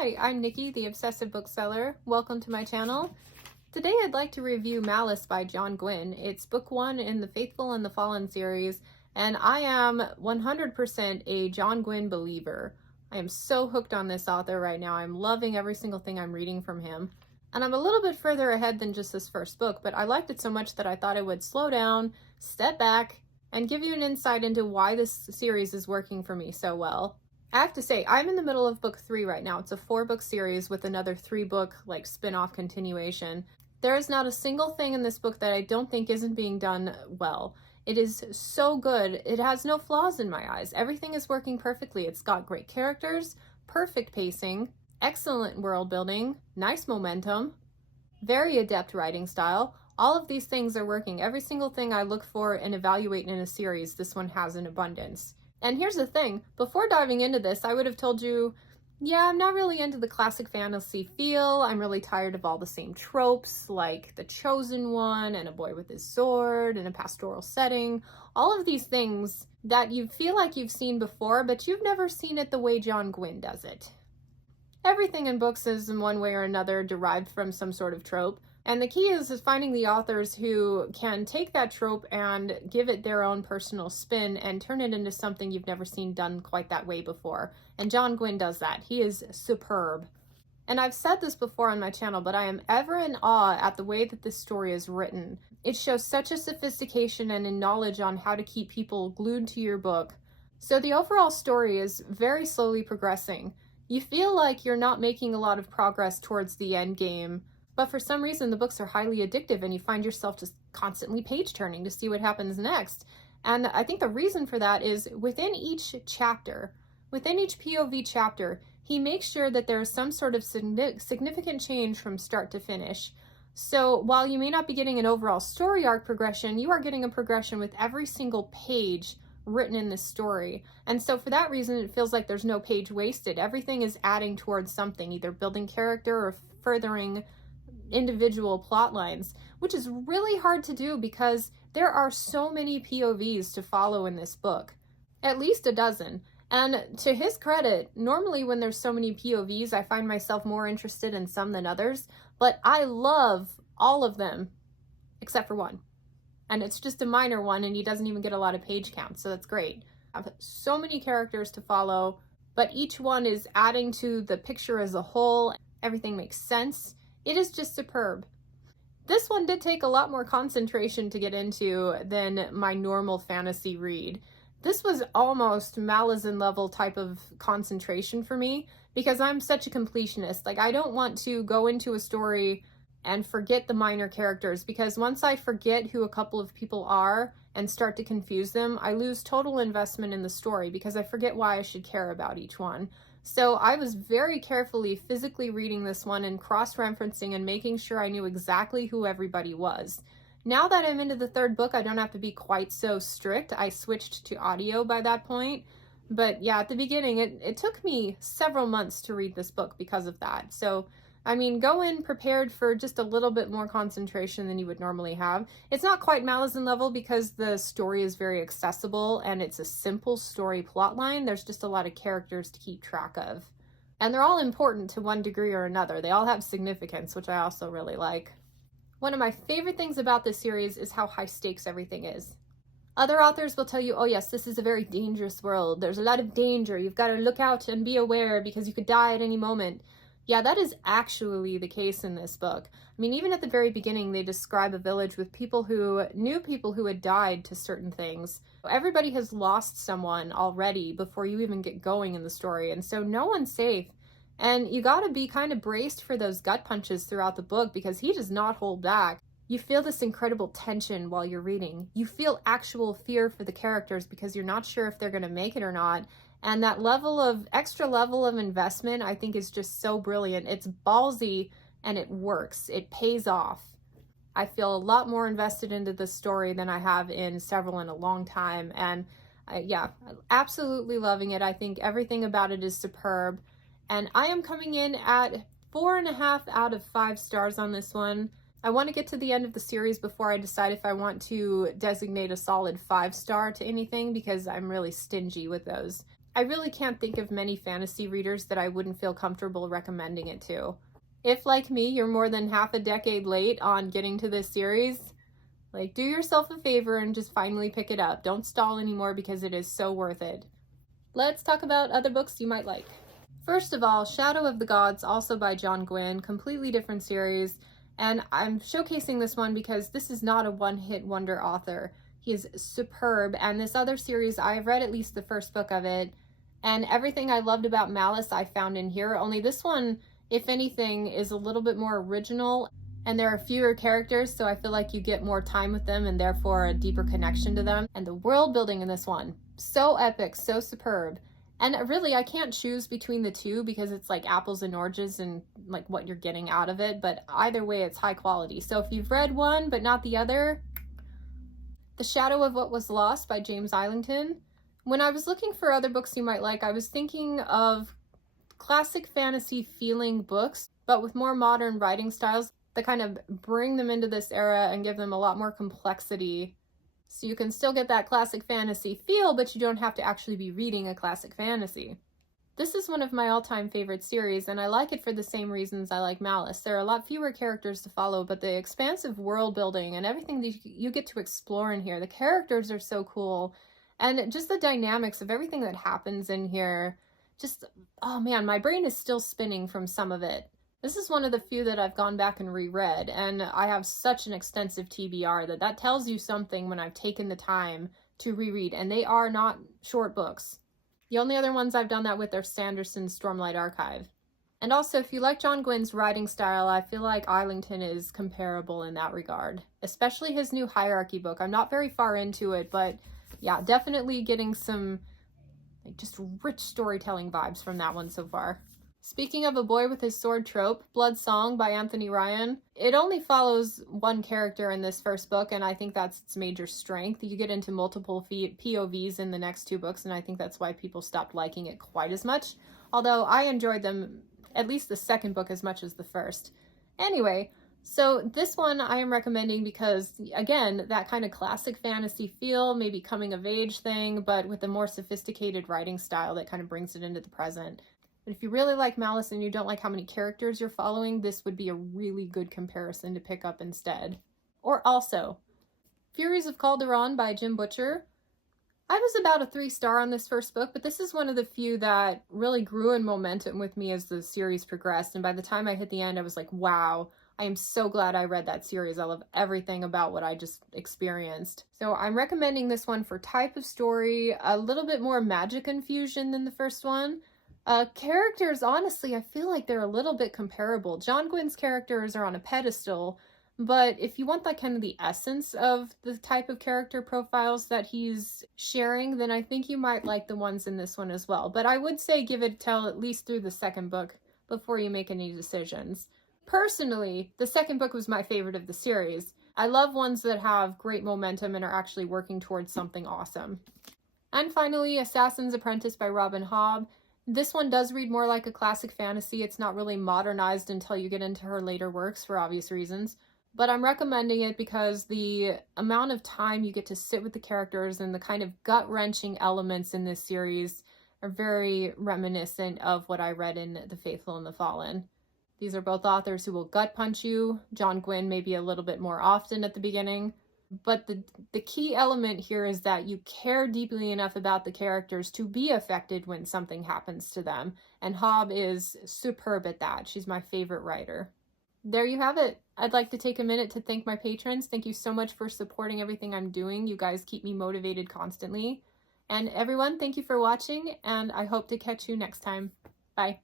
Hi, I'm Nikki, the Obsessive Bookseller. Welcome to my channel. Today I'd like to review Malice by John Gwynne. It's book one in the Faithful and the Fallen series, and I am 100% a John Gwynne believer. I am so hooked on this author right now. I'm loving every single thing I'm reading from him. And I'm a little bit further ahead than just this first book, but I liked it so much that I thought I would slow down, step back, and give you an insight into why this series is working for me so well. I have to say, I'm in the middle of book 3 right now. It's a 4-book series with another 3-book spin-off continuation. There is not a single thing in this book that I don't think isn't being done well. It is so good. It has no flaws in my eyes. Everything is working perfectly. It's got great characters, perfect pacing, excellent world building, nice momentum, very adept writing style. All of these things are working. Every single thing I look for and evaluate in a series, this one has in abundance. And here's the thing, before diving into this, I would have told you, yeah, I'm not really into the classic fantasy feel. I'm really tired of all the same tropes, like the chosen one and a boy with his sword and a pastoral setting. All of these things that you feel like you've seen before, but you've never seen it the way John Gwynne does it. Everything in books is in one way or another derived from some sort of trope. And the key is finding the authors who can take that trope and give it their own personal spin and turn it into something you've never seen done quite that way before. And John Gwynne does that. He is superb. And I've said this before on my channel, but I am ever in awe at the way that this story is written. It shows such a sophistication and a knowledge on how to keep people glued to your book. So the overall story is very slowly progressing. You feel like you're not making a lot of progress towards the end game, but for some reason the books are highly addictive and you find yourself just constantly page turning to see what happens next. And I think the reason for that is within each chapter, within each POV chapter, he makes sure that there is some sort of significant change from start to finish. So while you may not be getting an overall story arc progression, you are getting a progression with every single page written in this story. And so for that reason, it feels like there's no page wasted. Everything is adding towards something, either building character or furthering individual plot lines, which is really hard to do because there are so many POVs to follow in this book, at least a dozen. And to his credit, normally when there's so many POVs, I find myself more interested in some than others, but I love all of them except for one. And it's just a minor one, and he doesn't even get a lot of page count, so that's great. I have so many characters to follow, but each one is adding to the picture as a whole. Everything makes sense. It is just superb. This one did take a lot more concentration to get into than my normal fantasy read. This was almost Malice level type of concentration for me because I'm such a completionist. I don't want to go into a story and forget the minor characters, because once I forget who a couple of people are and start to confuse them, I lose total investment in the story because I forget why I should care about each one. So I was very carefully physically reading this one and cross-referencing and making sure I knew exactly who everybody was. Now that I'm into the 3rd book, I don't have to be quite so strict. I switched to audio by that point. But yeah, at the beginning, it took me several months to read this book because of that. So I mean, go in prepared for just a little bit more concentration than you would normally have. It's not quite Malice level because the story is very accessible and it's a simple story plotline. There's just a lot of characters to keep track of. And they're all important to one degree or another. They all have significance, which I also really like. One of my favorite things about this series is how high stakes everything is. Other authors will tell you, oh yes, this is a very dangerous world. There's a lot of danger. You've got to look out and be aware because you could die at any moment. Yeah, that is actually the case in this book. I mean, even at the very beginning, they describe a village with people who knew people who had died to certain things. Everybody has lost someone already before you even get going in the story, and so no one's safe. And you gotta be kind of braced for those gut punches throughout the book because he does not hold back. You feel this incredible tension while you're reading. You feel actual fear for the characters because you're not sure if they're gonna make it or not. And that extra level of investment, I think, is just so brilliant. It's ballsy and it works. It pays off. I feel a lot more invested into this story than I have in several in a long time. And yeah, absolutely loving it. I think everything about it is superb. And I am coming in at 4.5 out of 5 stars on this one. I want to get to the end of the series before I decide if I want to designate a solid 5-star to anything because I'm really stingy with those. I really can't think of many fantasy readers that I wouldn't feel comfortable recommending it to. If, like me, you're more than half a decade late on getting to this series, like, do yourself a favor and just finally pick it up. Don't stall anymore because it is so worth it. Let's talk about other books you might like. First of all, Shadow of the Gods, also by John Gwynne, completely different series, and I'm showcasing this one because this is not a one-hit wonder author. He is superb, and this other series, I've read at least the first book of it, and everything I loved about Malice I found in here, only this one, if anything, is a little bit more original, and there are fewer characters, so I feel like you get more time with them and therefore a deeper connection to them. And the world building in this one, so epic, so superb. And really, I can't choose between the two because it's like apples and oranges and like what you're getting out of it, but either way, it's high quality. So if you've read one but not the other, The Shadow of What Was Lost by James Islington. When I was looking for other books you might like, I was thinking of classic fantasy feeling books, but with more modern writing styles that kind of bring them into this era and give them a lot more complexity. So you can still get that classic fantasy feel, but you don't have to actually be reading a classic fantasy. This is one of my all-time favorite series, and I like it for the same reasons I like Malice. There are a lot fewer characters to follow, but the expansive world building and everything that you get to explore in here, the characters are so cool, and just the dynamics of everything that happens in here, just, oh man, my brain is still spinning from some of it. This is one of the few that I've gone back and reread, and I have such an extensive TBR that tells you something when I've taken the time to reread, and they are not short books. The only other ones I've done that with are Sanderson's Stormlight Archive. And also, if you like John Gwynne's writing style, I feel like Islington is comparable in that regard, especially his new Hierarchy book. I'm not very far into it, but yeah, definitely getting some just rich storytelling vibes from that one so far. Speaking of a boy with his sword trope, Blood Song by Anthony Ryan. It only follows one character in this first book, and I think that's its major strength. You get into multiple POVs in the next two books, and I think that's why people stopped liking it quite as much. Although I enjoyed them, at least the second book, as much as the first. Anyway, so this one I am recommending because, again, that kind of classic fantasy feel, maybe coming of age thing, but with a more sophisticated writing style that kind of brings it into the present. But if you really like Malice and you don't like how many characters you're following, this would be a really good comparison to pick up instead. Or also, Furies of Calderon by Jim Butcher. I was about a 3-star on this first book, but this is one of the few that really grew in momentum with me as the series progressed, and by the time I hit the end, I was like, wow, I am so glad I read that series. I love everything about what I just experienced. So I'm recommending this one for type of story, a little bit more magic infusion than the first one. Characters, honestly, I feel like they're a little bit comparable. John Gwynne's characters are on a pedestal, but if you want like kind of the essence of the type of character profiles that he's sharing, then I think you might like the ones in this one as well. But I would say give it till at least through the second book before you make any decisions. Personally, the second book was my favorite of the series. I love ones that have great momentum and are actually working towards something awesome. And finally, Assassin's Apprentice by Robin Hobb. This one does read more like a classic fantasy. It's not really modernized until you get into her later works for obvious reasons. But I'm recommending it because the amount of time you get to sit with the characters and the kind of gut-wrenching elements in this series are very reminiscent of what I read in The Faithful and the Fallen. These are both authors who will gut punch you. John Gwynne maybe a little bit more often at the beginning. But the key element here is that you care deeply enough about the characters to be affected when something happens to them. And Hobb is superb at that. She's my favorite writer. There you have it. I'd like to take a minute to thank my patrons. Thank you so much for supporting everything I'm doing. You guys keep me motivated constantly. And everyone, thank you for watching, and I hope to catch you next time. Bye.